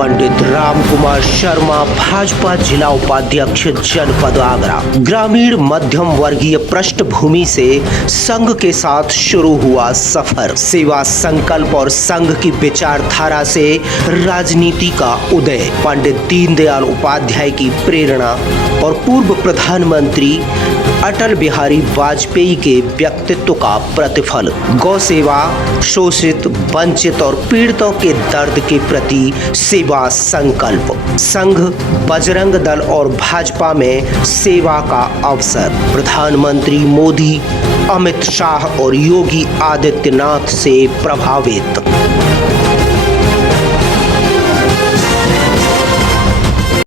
पंडित राम कुमार शर्मा, भाजपा जिला उपाध्यक्ष जनपद आगरा। ग्रामीण मध्यम वर्गीय पृष्ठभूमि से संघ के साथ शुरू हुआ सफर। सेवा संकल्प और संघ की विचारधारा से राजनीति का उदय। पंडित दीनदयाल उपाध्याय की प्रेरणा और पूर्व प्रधानमंत्री अटल बिहारी वाजपेयी के व्यक्तित्व का प्रतिफल। गौ सेवा, शोषित, वंचित और पीड़ितों के दर्द के प्रति सेवा संकल्प। संघ, बजरंग दल और भाजपा में सेवा का अवसर। प्रधानमंत्री मोदी, अमित शाह और योगी आदित्यनाथ से प्रभावित।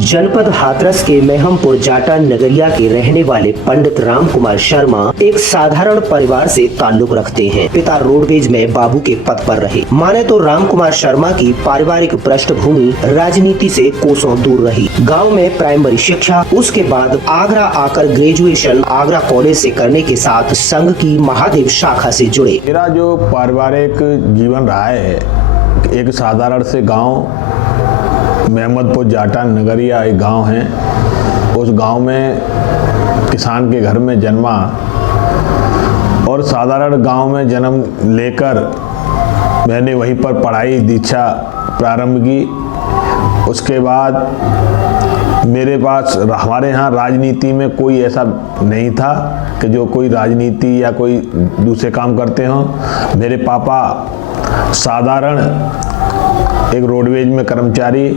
जनपद हाथरस के मेहमपुर जाटा नगरिया के रहने वाले पंडित राम कुमार शर्मा एक साधारण परिवार से ताल्लुक रखते हैं। पिता रोडवेज में बाबू के पद पर रहे। माने तो राम कुमार शर्मा की पारिवारिक पृष्ठभूमि राजनीति से कोसों दूर रही। गांव में प्राइमरी शिक्षा, उसके बाद आगरा आकर ग्रेजुएशन आगरा कॉलेज से करने के साथ संघ की महादेव शाखा से जुड़े। मेरा जो पारिवारिक जीवन रहा है, एक साधारण से गाँव मेहमदपुर जाटा नगरिया एक गांव है। उस गांव में किसान के घर में जन्मा और साधारण गांव में जन्म लेकर मैंने वहीं पर पढ़ाई दीक्षा प्रारंभ की। उसके बाद मेरे पास हमारे यहाँ राजनीति में कोई ऐसा नहीं था कि जो कोई राजनीति या कोई दूसरे काम करते हों। मेरे पापा साधारण एक रोडवेज में कर्मचारी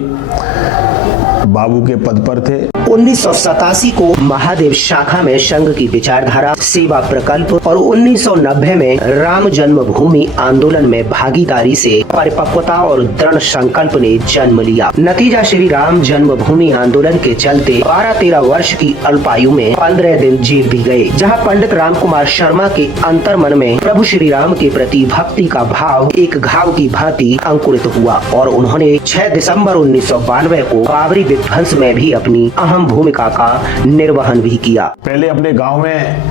बाबू के पद पर थे। 1987 को महादेव शाखा में संघ की विचारधारा, सेवा प्रकल्प और 1990 में राम जन्मभूमि आंदोलन में भागीदारी से परिपक्वता और दृढ़ संकल्प ने जन्म लिया। नतीजा श्री राम जन्मभूमि आंदोलन के चलते 12-13 वर्ष की अल्पायु में 15 दिन जेल भी गए, जहां पंडित राम कुमार शर्मा के अंतर्मन में प्रभु श्री राम के प्रति भक्ति का भाव एक घाव की भांति अंकुरित हुआ और उन्होंने 6 दिसंबर 1992 को बाबरी विध्वंस में भी अपनी अहम भूमिका का निर्वहन भी किया। पहले अपने गांव में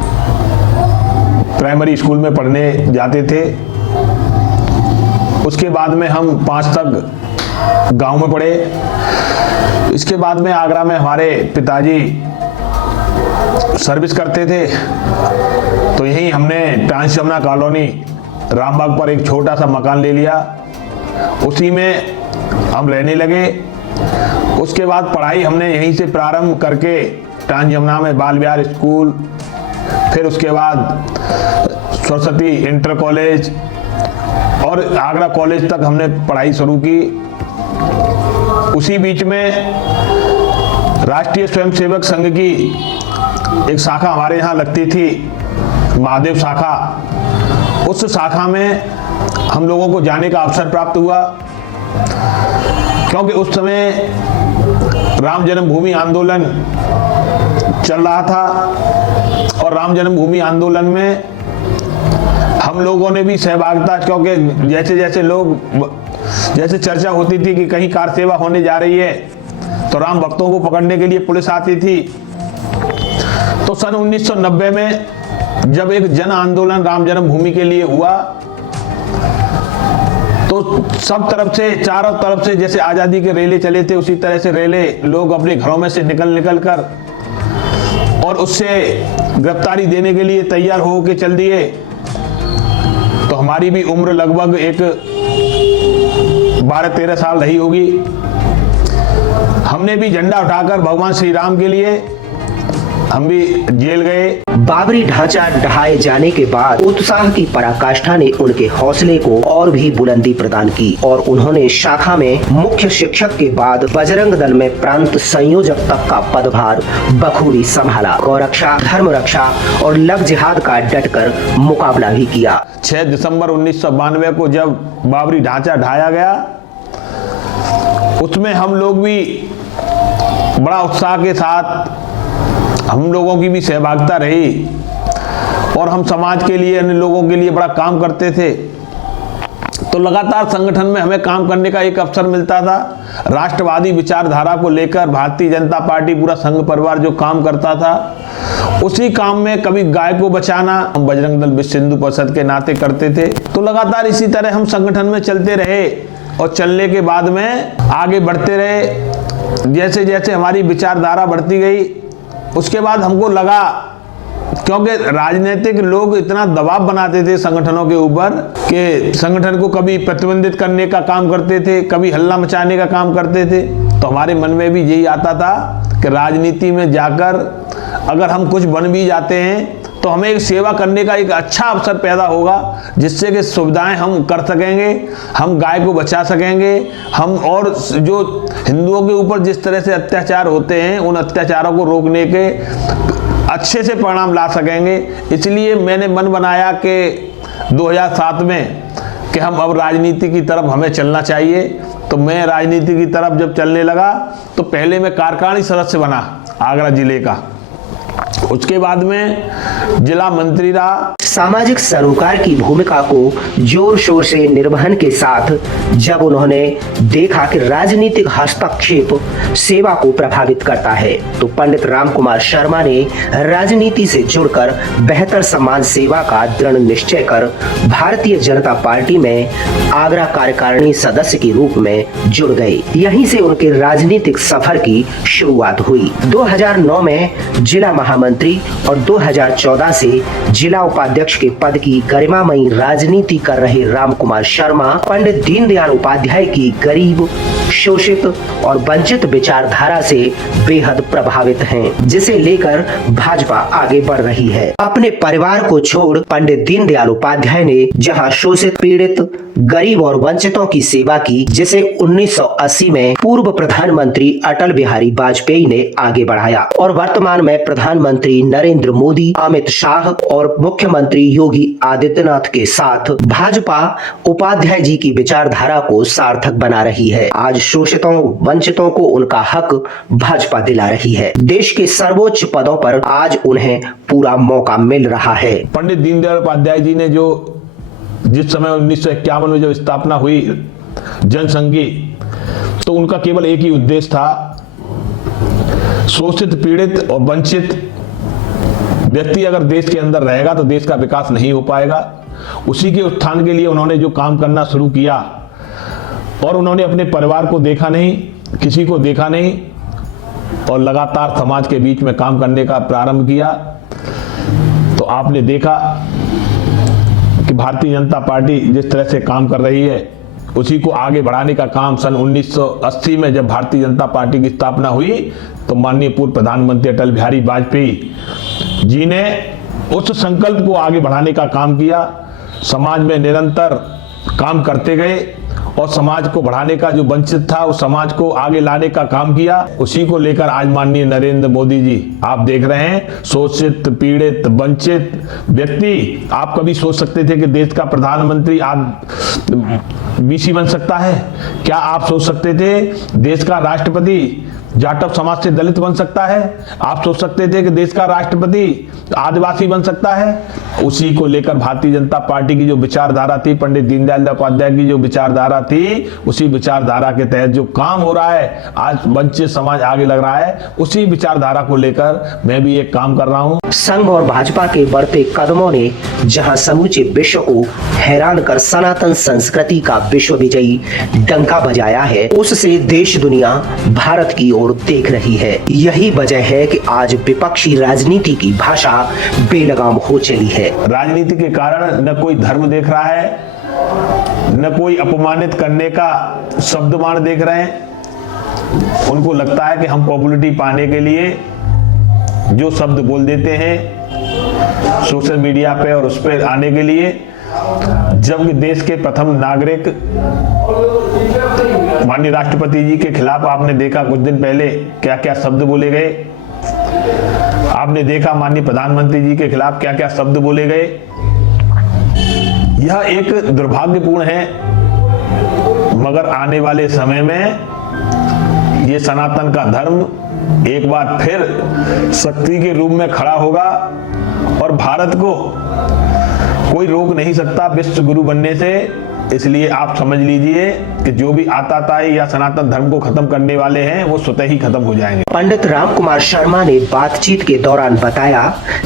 प्राइमरी स्कूल में पढ़ने जाते थे। उसके बाद में हम 5 तक गांव में पढ़े। इसके बाद में आगरा में हमारे पिताजी सर्विस करते थे, तो यहीं हमने ट्रांसजमुना कॉलोनी रामबाग पर एक छोटा सा मकान ले लिया। उसी में हम रहने लगे। उसके बाद पढ़ाई हमने यहीं से प्रारंभ करके ट्रांसजमुना में बाल विहार स्कूल, फिर उसके बाद सरस्वती इंटर कॉलेज और आगरा कॉलेज तक हमने पढ़ाई शुरू की। उसी बीच में राष्ट्रीय स्वयंसेवक संघ की एक शाखा हमारे यहाँ लगती थी, महादेव शाखा। उस शाखा में हम लोगों को जाने का अवसर प्राप्त हुआ, क्योंकि उस समय राम जन्मभूमि आंदोलन चल रहा था और राम जन्मभूमि आंदोलन में हम लोगों ने भी सहभागिता, क्योंकि जैसे चर्चा होती थी कि कहीं कार सेवा होने जा रही है तो राम भक्तों को पकड़ने के लिए पुलिस आती थी। तो सन 1990 में जब एक जन आंदोलन राम जन्मभूमि के लिए हुआ तो सब तरफ से, चारों तरफ से जैसे आजादी के रेले चले थे, उसी तरह से रेले लोग अपने घरों में से निकल कर और उससे गिरफ्तारी देने के लिए तैयार हो के चल दिए। तो हमारी भी उम्र लगभग एक 12-13 साल रही होगी। हमने भी झंडा उठाकर भगवान श्री राम के लिए हम भी जेल गए। बाबरी ढांचा ढहाए जाने के बाद उत्साह की पराकाष्ठा ने उनके हौसले को और भी बुलंदी प्रदान की और उन्होंने शाखा में मुख्य शिक्षक के बाद बजरंग दल में प्रांत संयोजक तक का पदभार बखूबी संभाला। गौरक्षा, धर्म रक्षा और लव जिहाद का डटकर मुकाबला भी किया। 6 दिसंबर 1992 को जब बाबरी ढांचा ढाया गया, उसमें हम लोग भी बड़ा उत्साह के साथ, हम लोगों की भी सहभागिता रही और हम समाज के लिए, अन्य लोगों के लिए बड़ा काम करते थे। तो लगातार संगठन में हमें काम करने का एक अवसर मिलता था। राष्ट्रवादी विचारधारा को लेकर भारतीय जनता पार्टी, पूरा संघ परिवार जो काम करता था, उसी काम में कभी गाय को बचाना हम बजरंग दल विश्व हिंदू परिषद के नाते करते थे। तो लगातार इसी तरह हम संगठन में चलते रहे। और चलने के बाद में आगे बढ़ते रहे। जैसे जैसे हमारी विचारधारा बढ़ती गई, उसके बाद हमको लगा, क्योंकि राजनीतिक लोग इतना दबाव बनाते थे संगठनों के ऊपर कि संगठन को कभी प्रतिबंधित करने का काम करते थे, कभी हल्ला मचाने का काम करते थे। तो हमारे मन में भी यही आता था कि राजनीति में जाकर अगर हम कुछ बन भी जाते हैं तो हमें एक सेवा करने का एक अच्छा अवसर पैदा होगा, जिससे कि सुविधाएं हम कर सकेंगे, हम गाय को बचा सकेंगे, हम और जो हिंदुओं के ऊपर जिस तरह से अत्याचार होते हैं उन अत्याचारों को रोकने के अच्छे से परिणाम ला सकेंगे। इसलिए मैंने मन बनाया कि 2007 में कि हम अब राजनीति की तरफ हमें चलना चाहिए। तो मैं राजनीति की तरफ जब चलने लगा तो पहले मैं कार्यकारिणी सदस्य बना आगरा जिले का, उसके बाद में जिला मंत्री रहा। सामाजिक सरोकार की भूमिका को जोर शोर से निर्वहन के साथ जब उन्होंने देखा कि राजनीतिक हस्तक्षेप सेवा को प्रभावित करता है, तो पंडित राम कुमार शर्मा ने राजनीति से जुड़कर बेहतर समाज सेवा का दृढ़ निश्चय कर भारतीय जनता पार्टी में आगरा कार्यकारिणी सदस्य के रूप में जुड़ गए। यहीं से उनके राजनीतिक सफर की शुरुआत हुई। 2009 में जिला महामंत्री और 2014 से जिला उपाध्यक्ष के पद की गरिमामयी राजनीति कर रहे राम कुमार शर्मा पंडित दीनदयाल उपाध्याय की गरीब, शोषित और वंचित विचारधारा से बेहद प्रभावित हैं, जिसे लेकर भाजपा आगे बढ़ रही है। अपने परिवार को छोड़ पंडित दीनदयाल उपाध्याय ने जहां शोषित, पीड़ित, गरीब और वंचितों की सेवा की, जिसे 1980 में पूर्व प्रधानमंत्री अटल बिहारी वाजपेयी ने आगे बढ़ाया और वर्तमान में प्रधानमंत्री नरेंद्र मोदी, अमित शाह और मुख्यमंत्री योगी आदित्यनाथ के साथ भाजपा उपाध्याय जी की विचारधारा को सार्थक बना रही है। आज शोषितों, वंचितों को उनका हक भाजपा दिला रही है। देश के सर्वोच्च पदों पर आज उन्हें पूरा मौका मिल रहा है। पंडित दीनदयाल उपाध्याय जी ने जिस समय 1951 में जब स्थापना हुई जनसंघ की, तो उनका केवल एक ही उद्देश्य था, शोषित, पीड़ित और वंचित व्यक्ति अगर देश के अंदर रहेगा तो देश का विकास नहीं हो पाएगा। उसी के उत्थान के लिए उन्होंने जो काम करना शुरू किया और उन्होंने अपने परिवार को देखा नहीं, किसी को देखा नहीं और लगातार समाज के बीच में काम करने का प्रारंभ किया। तो आपने देखा कि भारतीय जनता पार्टी जिस तरह से काम कर रही है, उसी को आगे बढ़ाने का काम सन 1980 में जब भारतीय जनता पार्टी की स्थापना हुई तो माननीय पूर्व प्रधानमंत्री अटल बिहारी वाजपेयी जी ने उस संकल्प को आगे बढ़ाने का काम किया। समाज में निरंतर काम करते गए और समाज को बढ़ाने का जो वंचित था उस समाज को आगे लाने का काम किया। उसी को लेकर आज माननीय नरेंद्र मोदी जी, आप देख रहे हैं, शोषित, पीड़ित, वंचित व्यक्ति, आप कभी सोच सकते थे कि देश का प्रधानमंत्री आज बीसी बन सकता है? क्या आप सोच सकते थे देश का राष्ट्रपति जाटव समाज से दलित बन सकता है? आप सोच सकते थे कि देश का राष्ट्रपति आदिवासी बन सकता है? उसी को लेकर भारतीय जनता पार्टी की जो विचारधारा थी, पंडित दीनदयाल उपाध्याय की जो विचारधारा थी, उसी विचारधारा के तहत जो काम हो रहा है, आज वंचित समाज आगे लग रहा है, उसी विचारधारा को लेकर मैं भी एक काम कर रहा हूँ। संघ और भाजपा के बढ़ते कदमों ने जहां समूचे विश्व को हैरान कर सनातन संस्कृति का विश्व विजयी डंका बजाया है, उससे देश दुनिया भारत की ओर देख रही है। यही वजह है कि आज विपक्षी राजनीति की भाषा बेलगाम हो चली है। राजनीति के कारण न कोई धर्म देख रहा है, न कोई अपमानित करने का शब्दमान देख रहे हैं। उनको लगता है कि हम पॉपुलैरिटी पाने के लिए जो शब्द बोल देते हैं सोशल मीडिया पे और उस पर आने के लिए, जबकि देश के प्रथम नागरिक माननीय राष्ट्रपति जी के खिलाफ आपने देखा कुछ दिन पहले क्या क्या शब्द बोले गए। आपने देखा माननीय प्रधानमंत्री जी के खिलाफ क्या क्या शब्द बोले गए। यह एक दुर्भाग्यपूर्ण है, मगर आने वाले समय में ये सनातन का धर्म एक बार फिर शक्ति के रूप में खड़ा होगा और भारत को कोई रोक नहीं सकता विश्व गुरु बनने से। इसलिए आप समझ लीजिए कि जो भी आताताई या सनातन धर्म को खत्म करने वाले हैं वो स्वतः ही खत्म हो जाएंगे। पंडित राम कुमार शर्मा ने बातचीत के दौरान बताया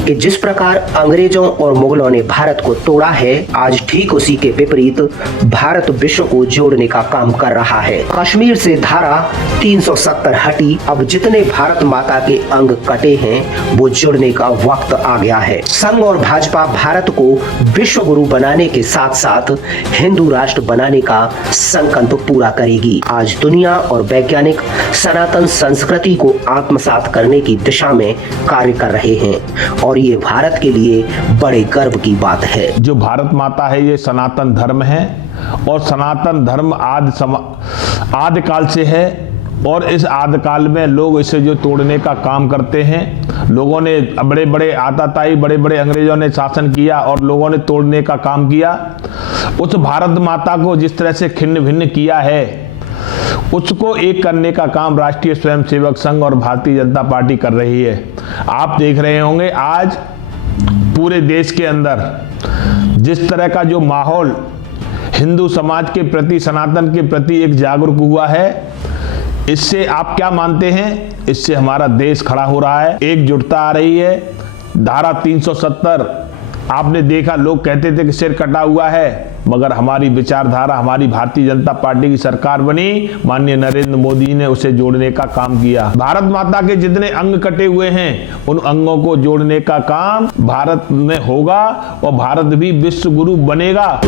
कि जिस प्रकार अंग्रेजों और मुगलों ने भारत को तोड़ा है, आज ठीक उसी के विपरीत भारत विश्व को जोड़ने का काम कर रहा है। कश्मीर से धारा 370 हटी, अब जितने भारत माता के अंग कटे हैं वो जुड़ने का वक्त आ गया है। संघ और भाजपा भारत को विश्व गुरु बनाने के साथ साथ हिंदू राष्ट्र बनाने का संकल्प पूरा करेगी। आज दुनिया और वैज्ञानिक सनातन संस्कृति को आत्मसात करने की दिशा में कार्य कर रहे हैं और ये भारत के लिए बड़े गर्व की बात है। जो भारत माता है ये सनातन धर्म है और सनातन धर्म आदि काल से है और इस आदि काल में लोग इसे जो तोड़ने का काम करते हैं, लोगों ने बड़े बड़े आताताई बड़े बड़े अंग्रेजों ने शासन किया और लोगों ने तोड़ने का काम किया। उस भारत माता को जिस तरह से खिन्न भिन्न किया है उसको एक करने का काम राष्ट्रीय स्वयंसेवक संघ और भारतीय जनता पार्टी कर रही है। आप देख रहे होंगे आज पूरे देश के अंदर जिस तरह का जो माहौल हिंदू समाज के प्रति सनातन के प्रति एक जागरूक हुआ है, इससे आप क्या मानते हैं? इससे हमारा देश खड़ा हो रहा है, एकजुटता आ रही है। धारा 370 आपने देखा, लोग कहते थे कि सिर कटा हुआ है, मगर हमारी विचारधारा हमारी भारतीय जनता पार्टी की सरकार बनी, माननीय नरेंद्र मोदी ने उसे जोड़ने का काम किया। भारत माता के जितने अंग कटे हुए हैं उन अंगों को जोड़ने का काम भारत में होगा और भारत भी विश्व गुरु बनेगा।